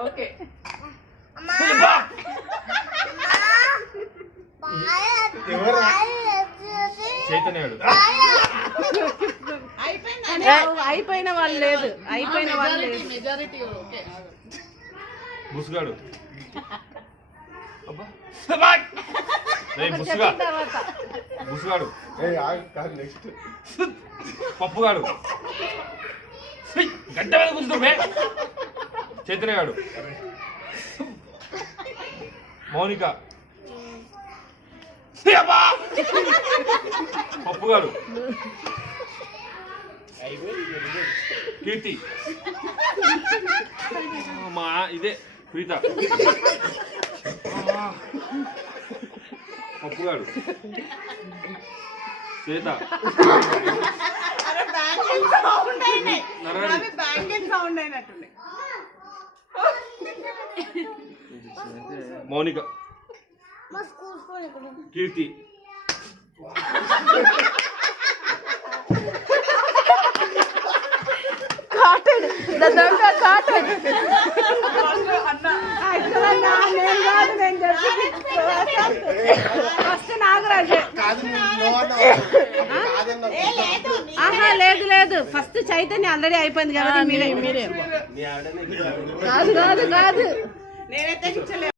Okay చైతన్యుడు అయిపోయిన వాళ్ళు లేదు, అయిపోయిన వాళ్ళు లేదు. Majority okay. బుసుగాడు బుసుగాడు పప్పుగాడు గంట మీద కూర్చుంటే చైతన్యగాడు మౌనిక పప్పుగాడు కీర్తి మా ఇదే ప్రీత పప్పుగాడు శ్వేత మౌనిక కీర్తి లేదు లేదు ఫస్ట్ చైతన్య ఆల్రెడీ అయిపోయింది కాబట్టి మీరే కాదు కాదు కాదు నేనైతే